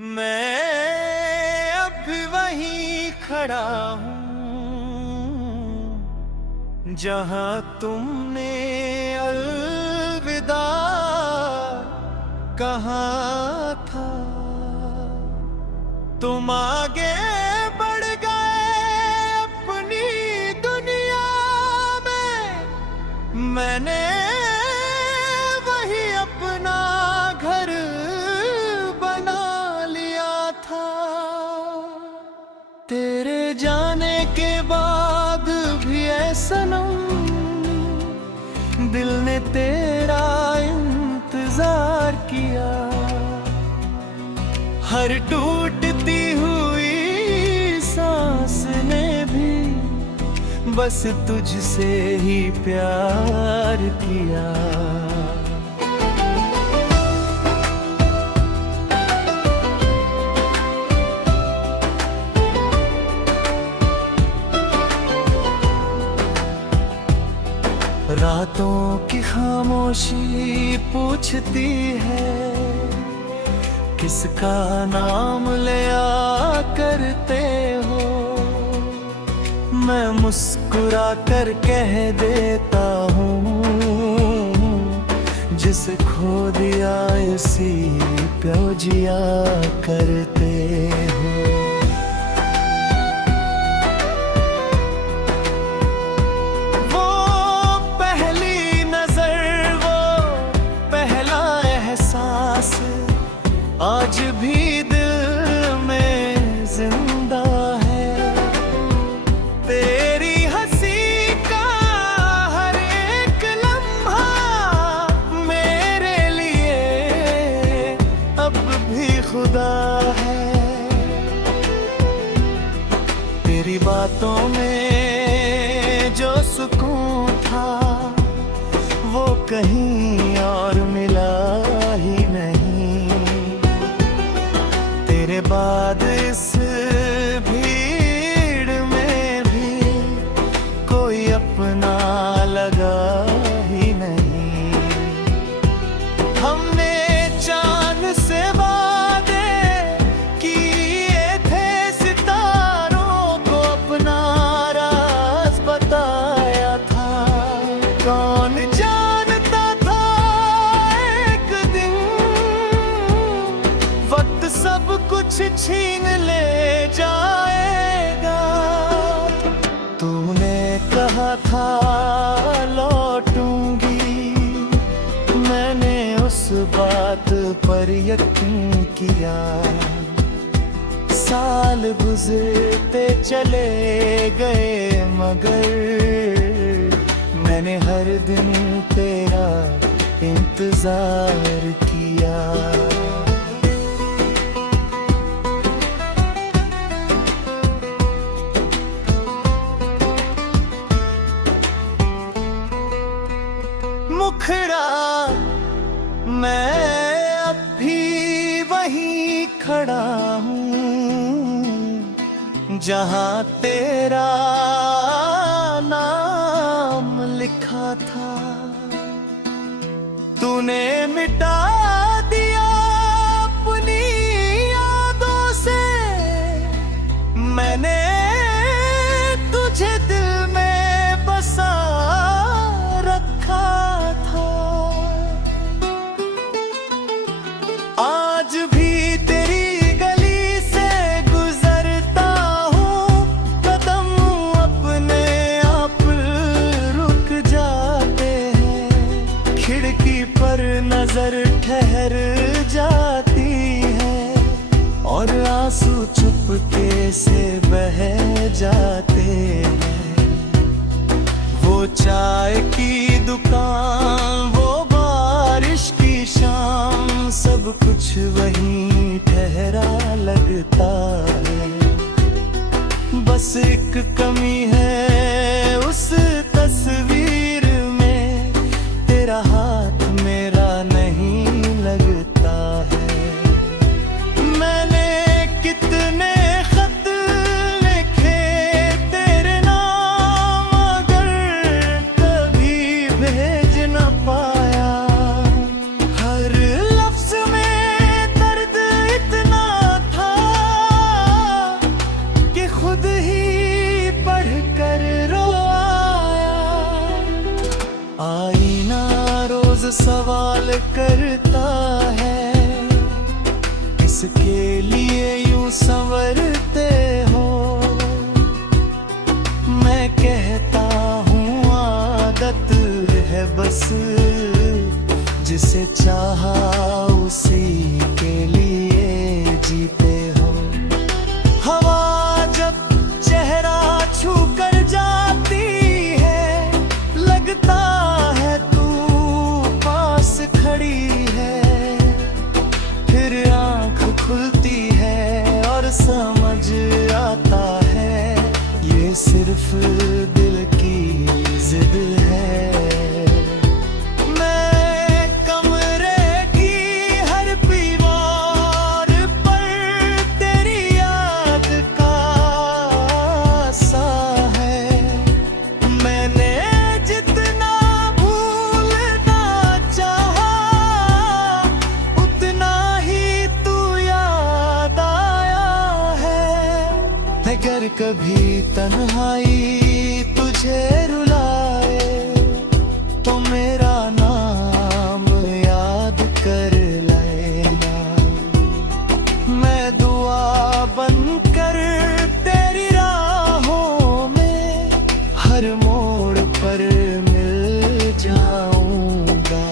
मैं अब वहीं खड़ा हूँ जहाँ तुमने अलविदा कहा था। तुम आगे बढ़ गए अपनी दुनिया में, मैंने वही अपना घर बना लिया था। तेरे जाने के बाद भी ऐ सनम दिल ने तेरा इंतजार किया। हर टूटती हुई सांस ने भी बस तुझसे ही प्यार किया। रातों की खामोशी पूछती है किसका नाम लिया करते हो। मैं मुस्कुरा कर कह देता हूँ जिसे खो दिया इसी पे जिया करते हो। वो पहली नजर, वो पहला एहसास आज भी दिल में जिंदा है। तेरी हंसी का हर एक लम्हा मेरे लिए अब भी खुदा है। तेरी बातों में जो सुकून था वो कहीं और मिला ही नहीं। तेरे बाद इस भीड़ में भी कोई अपना लगा ही नहीं। हमने चांद से वादे किए थे, सितारों को अपना राज बताया था। कौन जानता था एक दिन वक्त सब कुछ छीन ले जाएगा। तूने कहा था लौटूंगी, मैंने उस बात पर यकीन किया। साल गुजरते चले गए मगर मैंने हर दिन तेरा इंतजार किया। मुखड़ा मैं अब भी वहीं खड़ा हूँ जहाँ तेरा नाम लिखा था। तूने मिटा दिया अपनी यादों से, मैंने तुझे दिल में बसा रखा था। आज भी तेरी गली से गुजरता हूँ, कदम अपने आप रुक जाते हैं। खिड़की पर नजर ठहर जाती है और आंसू चुपके से बह जाते हैं। वो चाय की दुकान, वो बारिश की शाम, सब कुछ वहीं ठहरा लगता है। बस एक कमी है उस तस्वीर में, तेरा हाथ मेरा नहीं लगता है। मैंने कितने खत लिखे तेरे नाम अगर कभी भेज न पाया। हर लफ्ज में दर्द इतना करता है, किसके लिए यूं संवरते हो। मैं कहता हूँ आदत है बस, जिसे चाहा उसी के लिए जीते हो। हवा जब चेहरा छू कर जाती है, लगता है तू पास खड़ी है। फिर आँख खुलती है और समझ आता है, ये सिर्फ दिल की जिद है। अगर कभी तन्हाई तुझे रुलाए, तो मेरा नाम याद कर लेना। मैं दुआ बनकर तेरी राहों में हर मोड़ पर मिल जाऊंगा।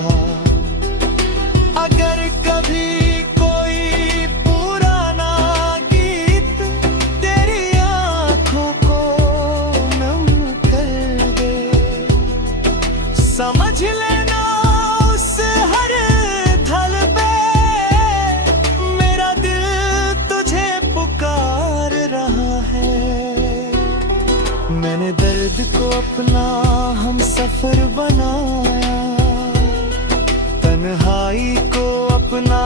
अगर कभी समझ लेना उस हर ढल पे, मेरा दिल तुझे पुकार रहा है। मैंने दर्द को अपना हम सफर बनाया, तन्हाई को अपना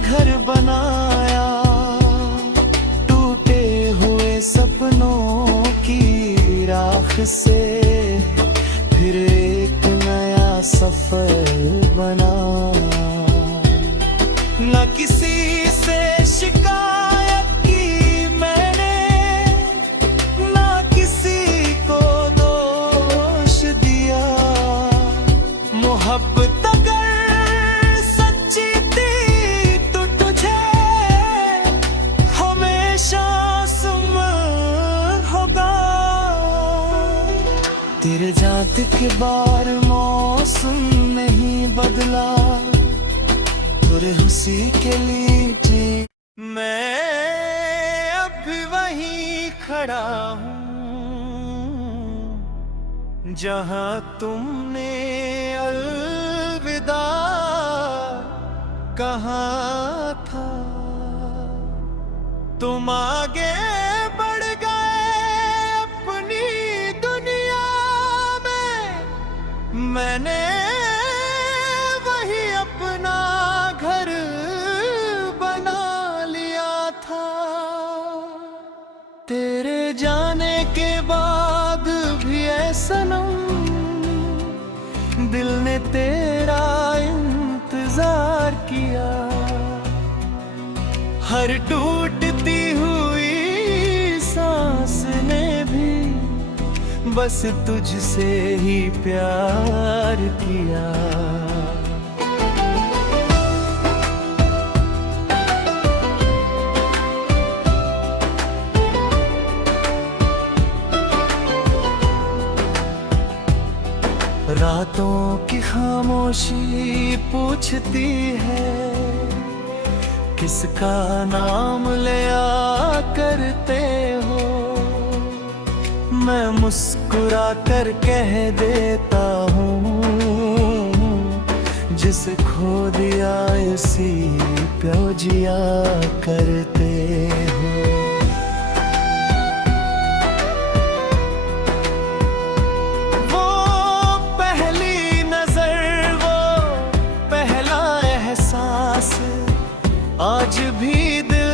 घर बनाया। टूटे हुए सपनों की राख से फिर एक नया सफर बना। न किसी से शिकायत की मैंने, न किसी को दोष दिया। मोहब्बत अगर सच्ची थी तो तुझे हमेशा सुमन होगा। तेरे जाते के बार मौसम नहीं बदला, तुरे उसी के लिए मैं अब भी वहीं खड़ा हूँ, जहाँ तुमने अलविदा कहा था। तुम आगे बढ़ गए अपनी दुनिया में, मैंने वही अपना घर बना लिया था। तेरे जाने के बाद भी ऐ सनम, दिल ने तेरा इंतजार किया। हर टूटती हुई सांस ने भी बस तुझसे ही प्यार किया। रातों की खामोशी पूछती है, किसका नाम लिया करते हो। मैं मुस्कुरा कर कह देता हूँ, जिसे खो दिया इसी पे जिया करते हो। आज भी दिल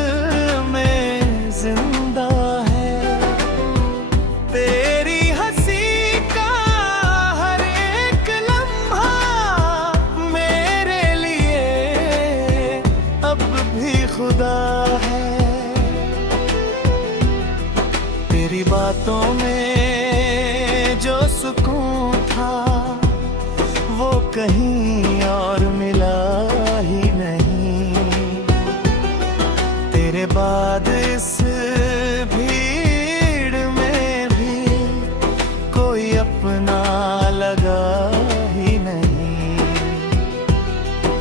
में जिंदा है, तेरी हंसी का हर एक लम्हा मेरे लिए अब भी खुदा है। तेरी बातों में जो सुकून था वो कहीं और मिला के बाद इस भीड़ में भी कोई अपना लगा ही नहीं।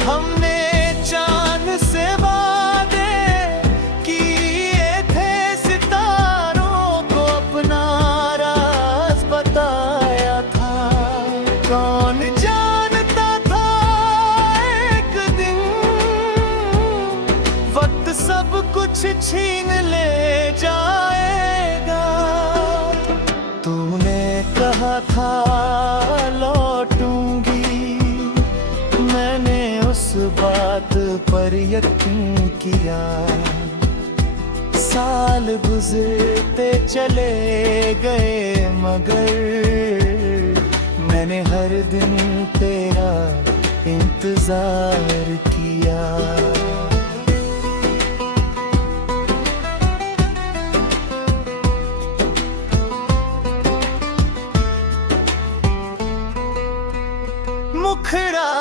हमने चांद से वादे किए थे, सितारों को अपना राज बताया था। कौन जानता था एक दिन वक्त सब कुछ छीन ले जाएगा। तूने कहा था लौटूंगी, मैंने उस बात पर यकीन किया। साल गुजरते चले गए मगर मैंने हर दिन तेरा इंतजार किया। मुखड़ा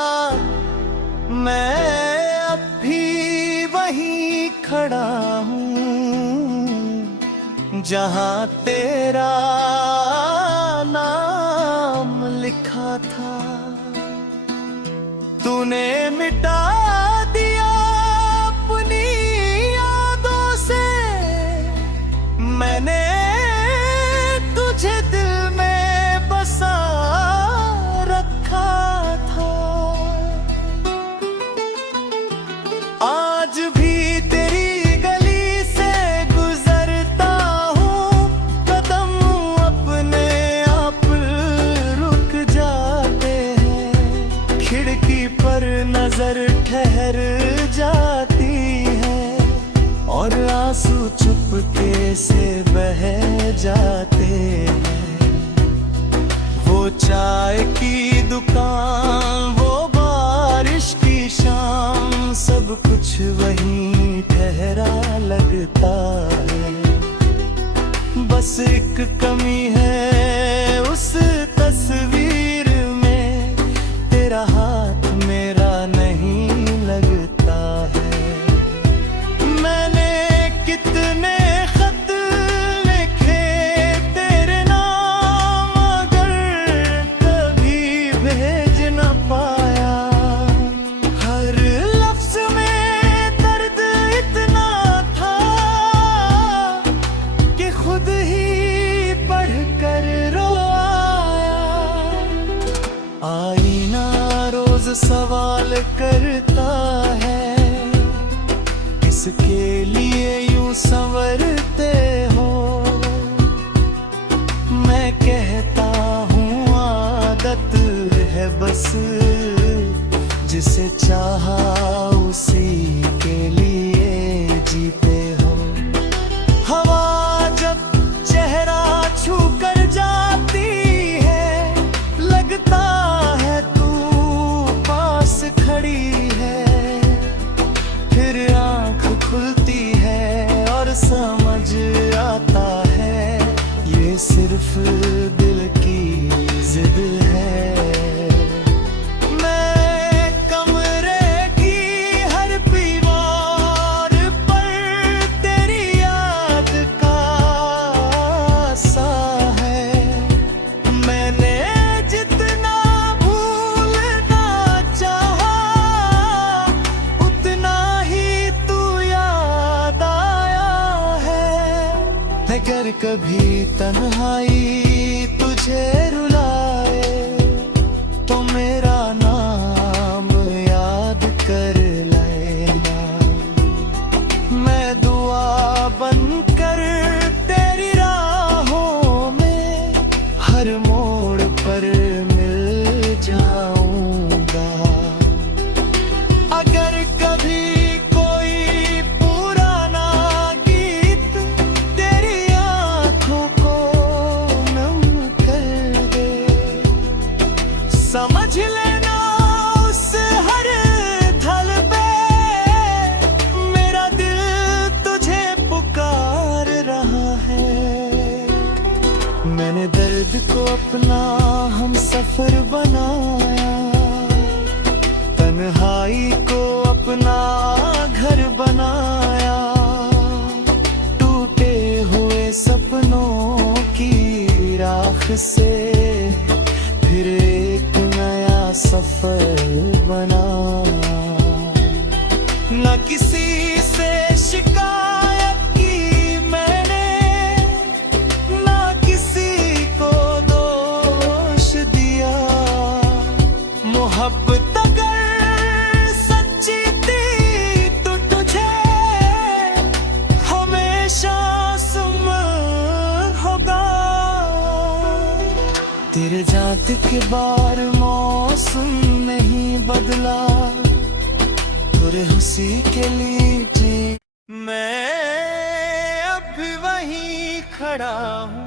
मैं अब भी वहीं खड़ा हूँ जहाँ तेरा नाम लिखा था। तूने मिटा दिया अपनी यादों से, मैंने तुझे दिल में बसा रखा था। आज भी तेरी गली से गुजरता हूँ, कदम अपने आप रुक जाते हैं। खिड़की पर नजर ठहर जाती है और आंसू चुपके से बह जाते हैं। वो चाय की दुकान, वो बारिश की शाम, सब कुछ वहीं ठहरा लगता है। बस एक कमी है उस तस्वीर में, तेरा हाथ मेरा नहीं लगता है। मैंने कितने खत लिखे तेरे नाम, मगर कभी भेज न पाया। हर लफ्ज में दर्द इतना था कि खुद ही पढ़कर रो आया। आईना रोज सवाल करता है, किसके लिए यूं संवरते हो। मैं कहता हूँ आदत है बस, जिसे चाहा उसी के लिए जीते हो। हवा जब चेहरा छू कर जाती है, लगता है तू पास खड़ी है। फिर आंख खुलती है और समझ आता है, ये सिर्फ दिल की जिद है। मैं कमरे की हर दीवार पर तेरी याद का सा है। मैंने जितना भूलना चाहा, उतना ही तू याद आया है। अगर कभी तन्हाई तुझे रुलाए, तो मेरा नाम याद कर लेना। मैं दुआ बनकर तेरी राहों में हर मोड़ पर मिल जाऊंगा। अगर कभी कोई पुराना गीत तेरी आंखों को नम कर दे, समझ ले से फिर एक नया सफर बना। न किसी से शिकायत की मैंने, ना किसी को दोष दिया। मोहब्बत अगर सच्ची थी तो तुझे हमेशा होगा। तेरे जाते के बाद मौसम नहीं बदला, तुरे हुसी के लिए मैं अभी वहीं खड़ा हूँ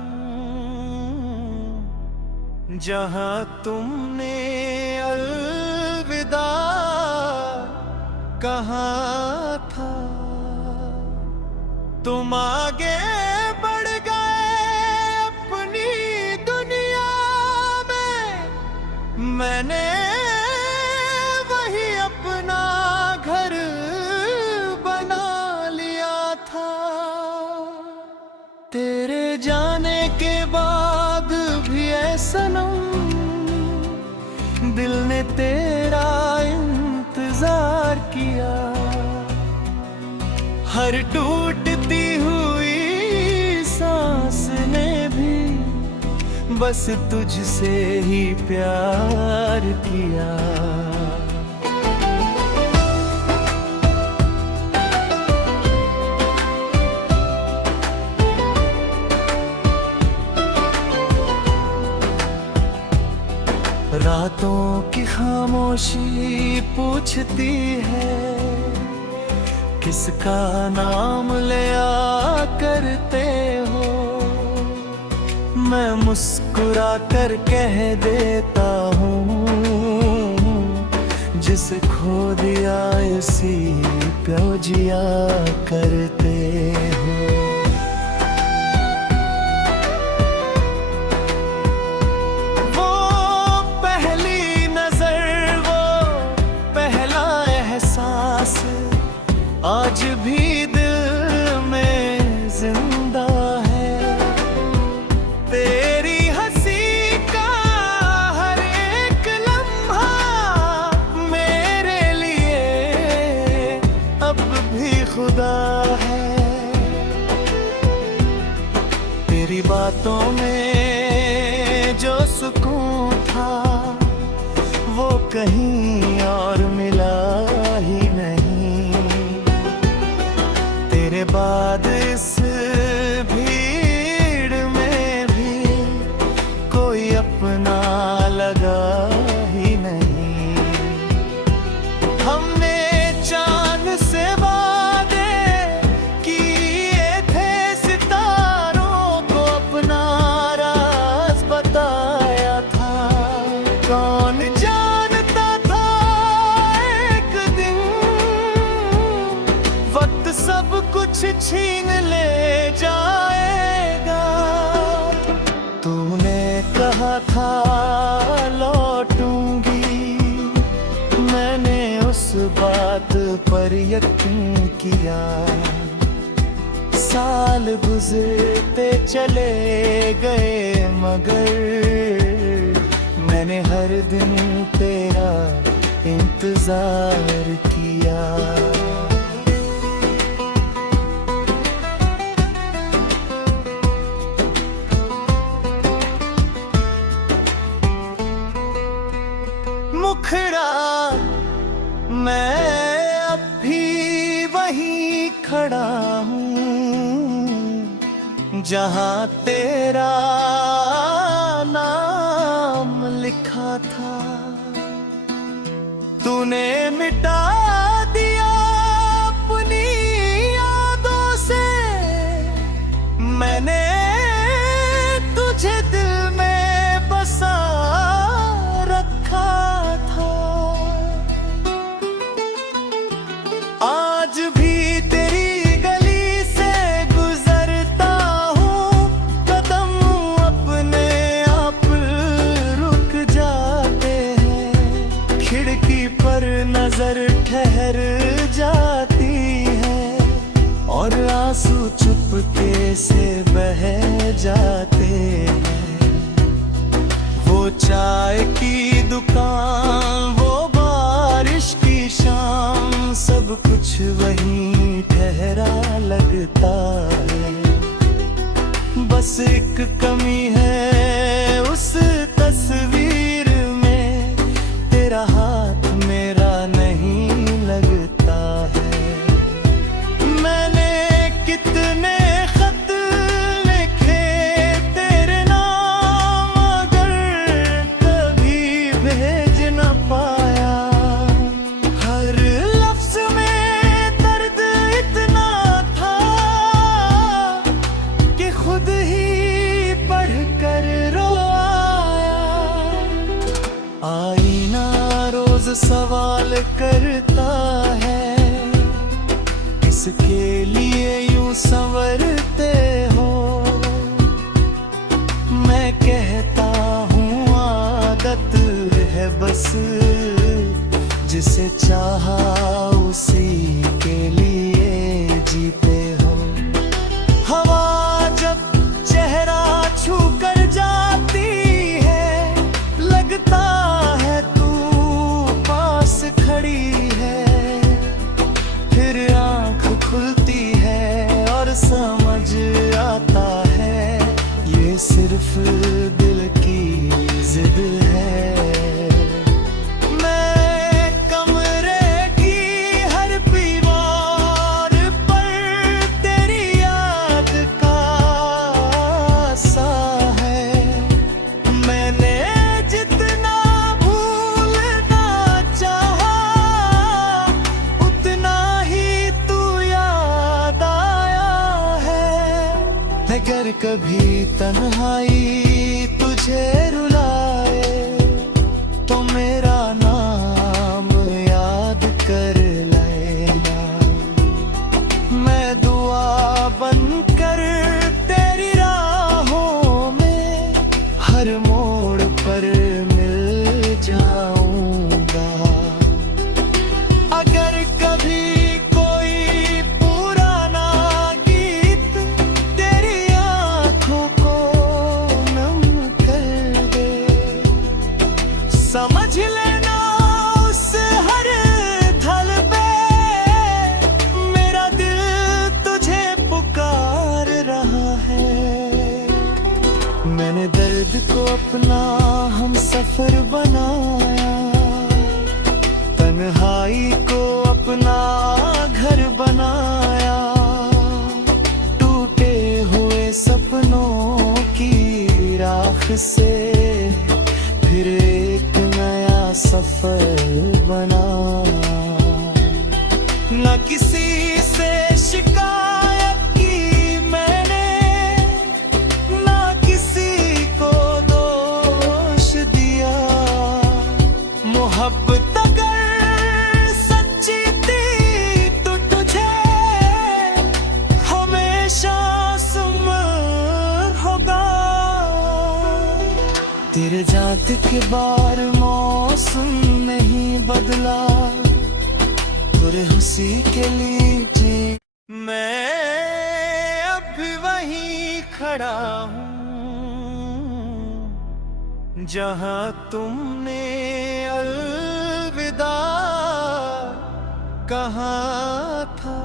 जहाँ तुमने अलविदा कहा था। तुम आगे बढ़ गए अपनी दुनिया में, मैंने वही अपना घर बना लिया था। तेरे जाने के बाद भी ऐ सनम दिल ने तेरा इंतजार किया। हर टूटती हुई सांस ने भी बस तुझसे ही प्यार किया। रातों की खामोशी पूछती है किसका नाम लिया करते हो। मैं मुस्कुरा कर कह देता हूँ जिसे खो दिया इसी पे जिया करते हो। वो पहली नजर, वो पहला एहसास आज भी दिल में जिंदा है। तेरी हंसी का हर एक लम्हा मेरे लिए अब भी खुदा है। तेरी बातों में जो सुकून था वो कहीं और मिला ही नहीं। तेरे बाद इस भीड़ में भी कोई अपना लगा ही नहीं। हमने चांद से वादे किए थे, सितारों को अपना राज बताया था। कौन जानता था एक दिन वक्त सब कुछ छीन ले जाएगा। तूने कहा था लौटूंगी, मैंने उस बात पर यकीन किया। साल गुजरते चले गए मगर मैंने हर दिन तेरा इंतजार किया। मुखड़ा मैं अब भी वहीं खड़ा हूँ जहाँ तेरा नाम लिखा था। तूने मिटा दिया अपनी यादों से, मैंने तुझे दिल में बसा रखा था। आज भी तेरी गली से गुजरता हूँ, कदम अपने आप रुक जाते हैं। खिड़की पर नजर ठहर जाती है और आंसू चुपके से बह जाते हैं। चाय की दुकान, वो बारिश की शाम, सब कुछ वहीं ठहरा लगता है। बस एक कमी है उस तस्वीर में, तेरा हाथ मेरा नहीं लगता है। मैंने कितने खत लिखे तेरे नाम, मगर कभी भेज न पाया। हर लफ्ज में दर्द इतना था कि खुद ही पढ़ कर रो आया। आईना रोज सवाल करता है, किसके लिए यूं संवरते हो। मैं कहता हूँ आदत है बस, जिसे चाहा उसी के लिए जीते हो। हवा जब चेहरा छू कर जाती है, लगता है तू पास खड़ी है। फिर आँख खुलती है और समझ आता है, ये सिर्फ दिल की जिद है। मैं कमरे की हर दीवार पर तेरी याद का सा है। मैंने जितना भूलना चाहा, उतना ही तू याद आया है। अगर कभी तन्हाई तुझे रुलाए, तो मेरा नाम याद कर लेना। मैं दुआ बनकर तेरी राहों में हर मोड़ पर मिल जाऊंगा। अगर कभी कोई पुराना गीत तेरी आंखों को नम कर दे, समझ लेना उस हर ढल पे मेरा दिल तुझे पुकार रहा है। मैंने दर्द को अपना हम सफर बनाया, तन्हाई को अपना घर बनाया। टूटे हुए सपनों की राख से फिर एक नया सफर बना। न किसी से शिकायत की मैंने, न किसी को दोष दिया। मोहब्बत अगर सच्ची थी तो तुझे हमेशा सुमर होगा। तेरे जाते के बाद मौसम नहीं बदला, पूरे उसी के लिए जी। मैं अब भी वहीं खड़ा हूँ जहाँ तुमने अलविदा कहा था।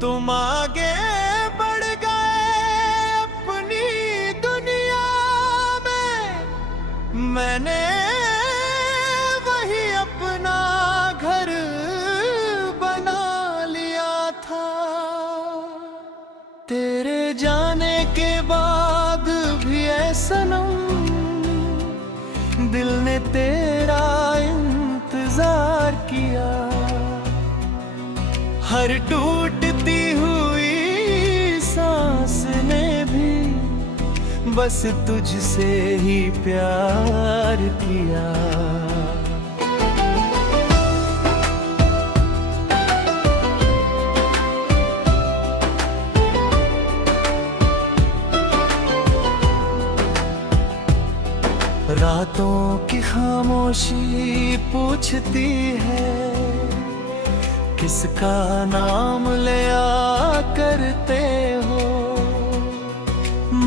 तुम आगे बढ़ गए अपनी दुनिया में, मैंने वही अपना घर बना लिया था। तेरे जाने के बाद भी ऐ सनम, दिल ने तेरा इंतजार किया। हर टूटती हुई सांस ने भी बस तुझसे ही प्यार किया। रातों की खामोशी पूछती है, किसका नाम लिया करते हो।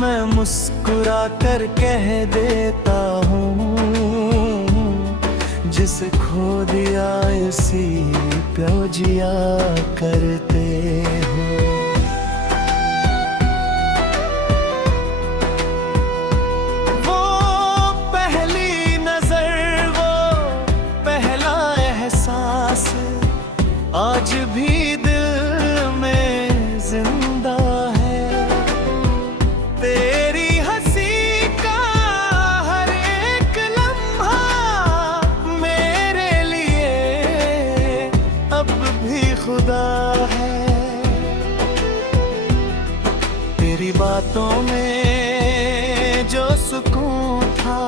मैं मुस्कुरा मुस्कुरा कर कह देता हूँ, जिसे खो दिया इसी पे जिया करते हो। वो पहली नजर, वो पहला एहसास आज भी दिल में जिंदा है। तेरी हंसी का हर एक लम्हा मेरे लिए अब भी खुदा है। तेरी बातों में जो सुकून था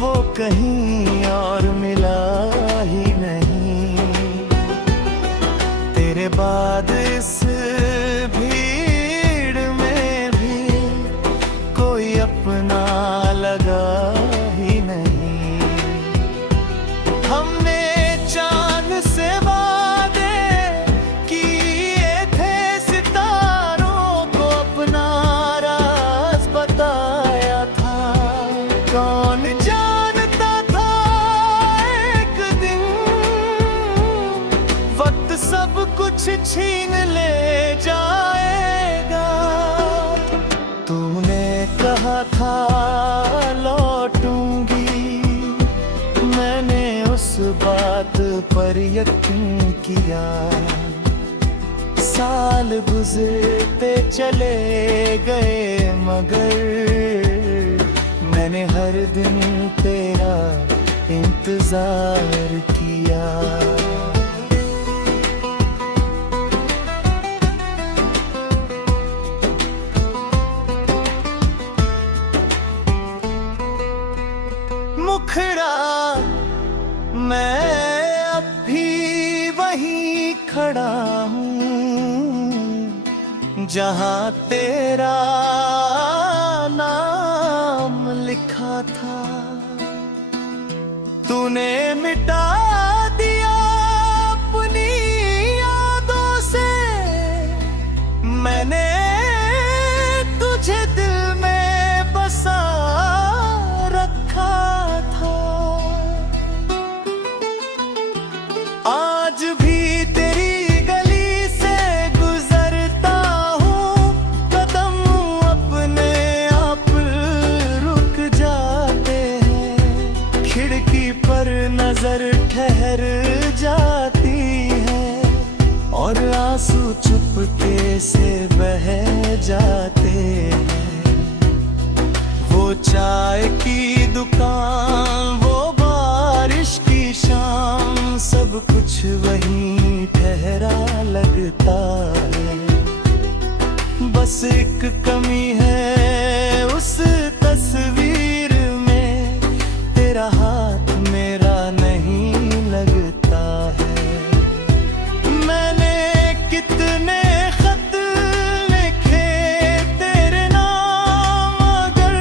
वो कहीं और मिला ही नहीं। तेरे बाद इस भीड़ में भी कोई अपना लगा ही नहीं। हमने चांद से वादे किए थे, सितारों को अपना राज बताया था। कौन जानता था एक दिन वक्त सब कुछ छीन ले जाएगा। तूने कहा था लौटूंगी, मैंने उस बात पर यकीन किया। साल गुजरते चले गए मगर मैंने हर दिन तेरा इंतजार किया। मुखड़ा मैं अब भी वहीं खड़ा हूँ जहाँ तेरा नाम लिखा था। तूने मिटा दिया अपनी यादों से, मैंने तुझे दिल में बसा रखा था। आज भी तेरी गली से गुजरता हूँ, कदम अपने आप रुक जाते हैं। खिड़की पर नजर ठहर जाती है और आंसू चुपके से बह जाते हैं। वो चाय की दुकान, वो बारिश की शाम, सब कुछ वहीं ठहरा लगता है। बस एक कमी है उस तस्वीर में, तेरा हाथ मेरा नहीं लगता है। मैंने कितने खत लिखे तेरे नाम, मगर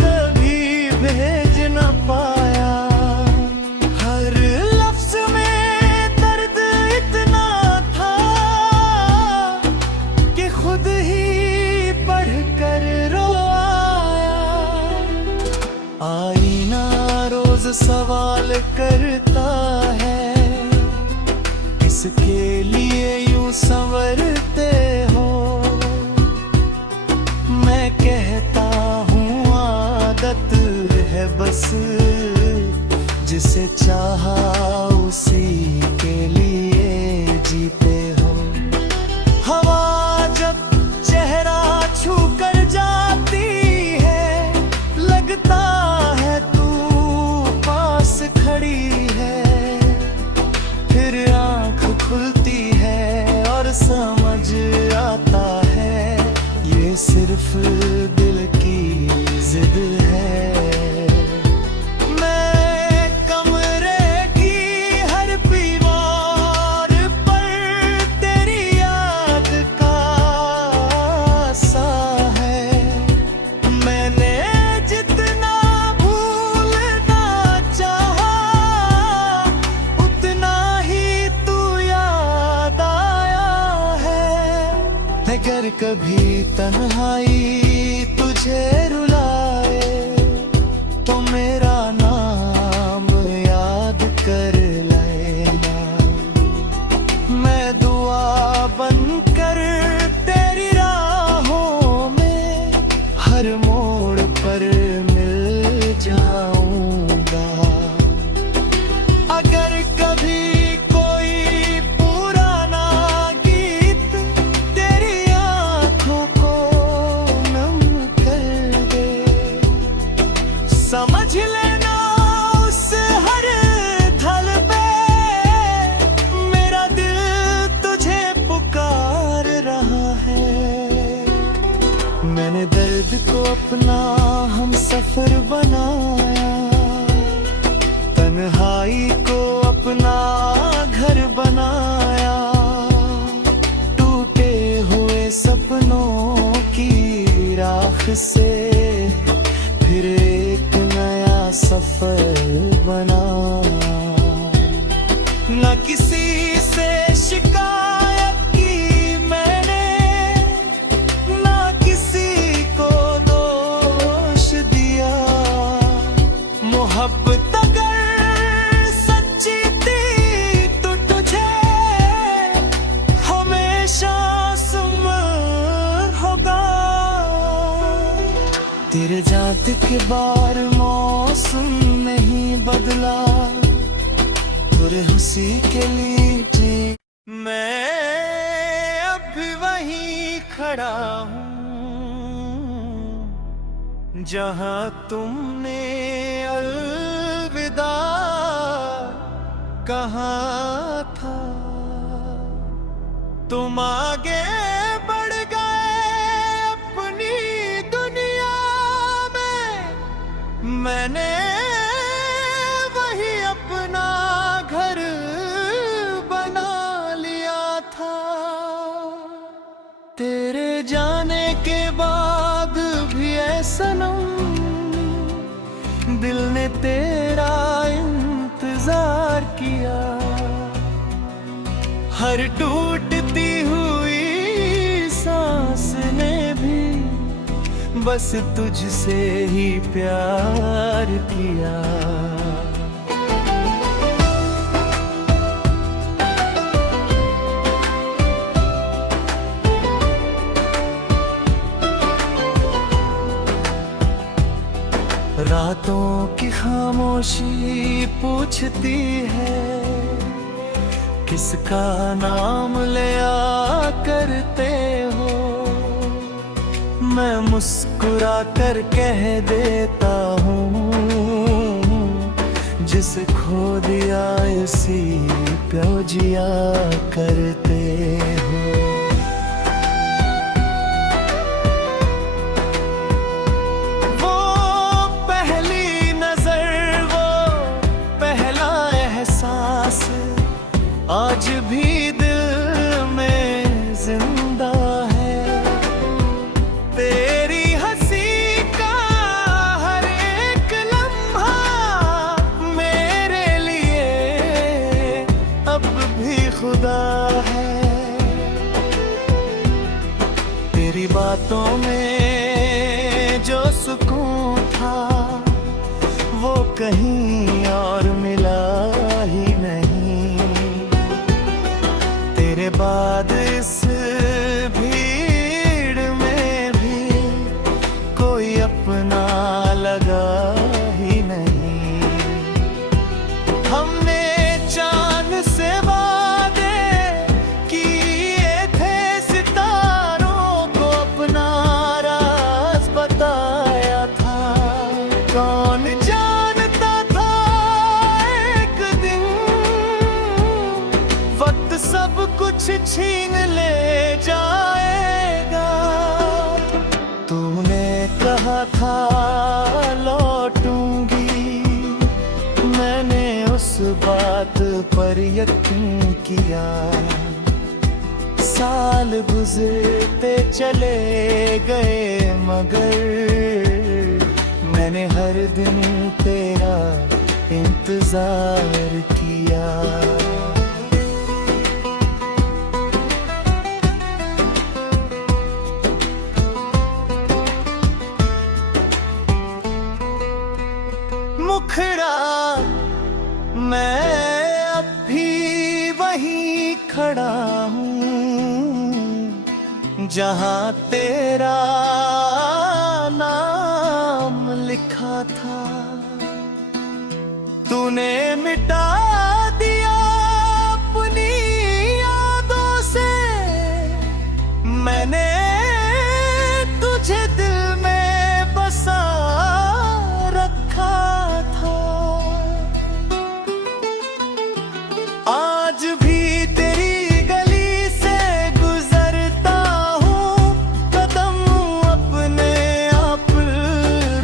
कभी भेज न पाया। हर लफ्ज में दर्द इतना था कि खुद ही पढ़ कर रो आया। आईना रोज सवाल करता है, किसके लिए यूं संवरते हो। मैं कहता हूँ आदत है बस, जिसे चाहा उसी के लिए जीते हो। हवा जब चेहरा छू कर जाती है, लगता है तू पास खड़ी है। फिर आँख खुलती है और समझ आता है ये सिर्फ दिल की जिद है। मैं कमरे की हर दीवार पर तेरी याद का सा है। मैंने जितना भूलना चाहा, उतना ही तू याद आया है। अगर कभी तन्हाई तुझे मुझे रुलाए तो मेरा नाम याद कर लेना। मैं दुआ बनकर तेरी राहों में हर मोड़ पर मिल जाऊंगा। अगर कभी कोई पुराना गीत तेरी आंखों को नम कर दे, समझ लेना उस हर ढल पे मेरा दिल तुझे पुकार रहा है। मैंने दर्द को अपना हम सफर बनाया, तन्हाई को अपना घर बनाया। टूटे हुए सपनों की राख से फिर एक नया सफर बनाया। न किसी से शिकायत की मैंने, ना किसी को दोष दिया। मोहब्बत अगर सच्ची थी तो तुझे हमेशा सुमर होगा। तेरे जाते के बाद मौसम नहीं बदला, तुरे हुसी के लिए मैं अब भी वहीं खड़ा हूँ जहाँ तुमने अलविदा कहा था। तुम आगे बढ़ गए अपनी दुनिया में, मैंने वही अपना घर बना लिया था। तेरे जाने के बाद भी ऐ सनम दिल ने तेरा इंतजार किया। हर टूटती हुई सांस ने भी बस तुझसे ही प्यार किया। रातों की खामोशी पूछती है किसका नाम लिया करते हो। मैं मुस्कुरा कर कह देता हूँ जिसे खो दिया उसी पे जिया करते हो। आज भी दिल में जिंदा है, तेरी हंसी का हर एक लम्हा मेरे लिए अब भी खुदा है। तेरी बातों में जो सुकून था वो कहीं और मिला ही नहीं। तेरे बाद इस भीड़ में भी कोई अपना लगा ही नहीं। हमने चांद से वादे किए थे, सितारों को अपना राज बताया था। कौन जानता था एक दिन वक्त सब कुछ छीन ले जाएगा। तूने कहा था लौटूंगी, मैंने उस बात पर यकीन किया। साल गुजरते चले गए मगर मैंने हर दिन तेरा इंतजार किया। जहां तेरा नाम लिखा था, तूने मिटा दिया अपनी यादों से। मैंने तुझे दिल में बसा रखा था। आज भी तेरी गली से गुजरता हूँ, कदम अपने आप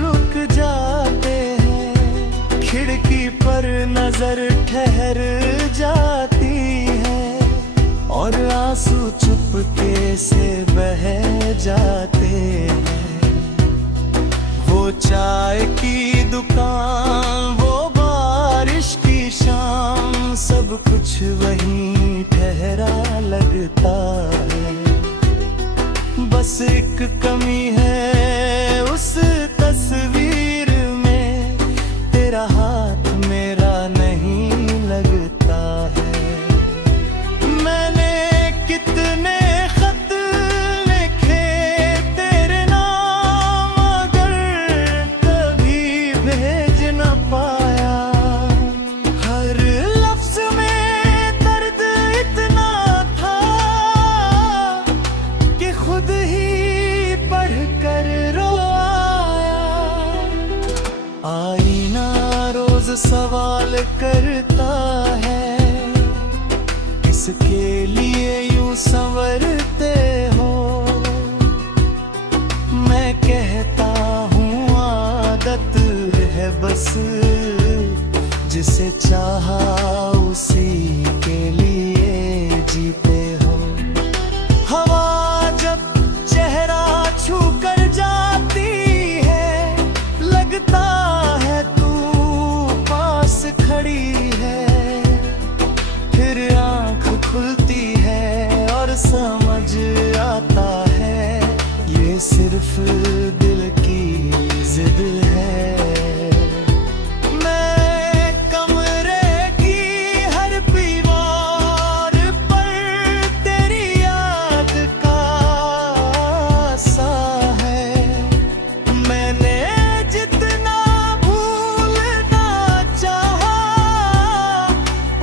रुक जाते हैं। खिड़की पर नजर ठहर जाती है और आंसू चुपके से बह जाते हैं। वो चाय की दुकान, वो बारिश की शाम, सब कुछ वहीं ठहरा लगता है। बस एक कमी है उस तस्वीर में, तेरा हाथ मेरा नहीं लगता है। मैंने कितने खत लिखे तेरे नाम, मगर कभी भेज न पाया। हर लफ्ज में दर्द इतना था कि खुद ही पढ़ कर रो आया। आईना रोज सवाल करता है, किसके लिए यूं संवरते हो। मैं कहता हूँ आदत है बस, जिसे चाहा उसी के लिए जीते हो। हवा जब चेहरा छू कर जाती है, लगता है तू पास खड़ी है। फिर आंख खुलती है और समझ आता है, ये सिर्फ दिल की जिद है। मैं कमरे की हर दीवार पर तेरी याद का सा है। मैंने जितना भूलना चाहा,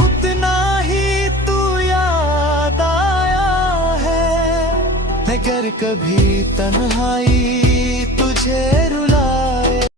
उतना ही तू याद आया है। अगर कभी तन्हाई तुझे रुला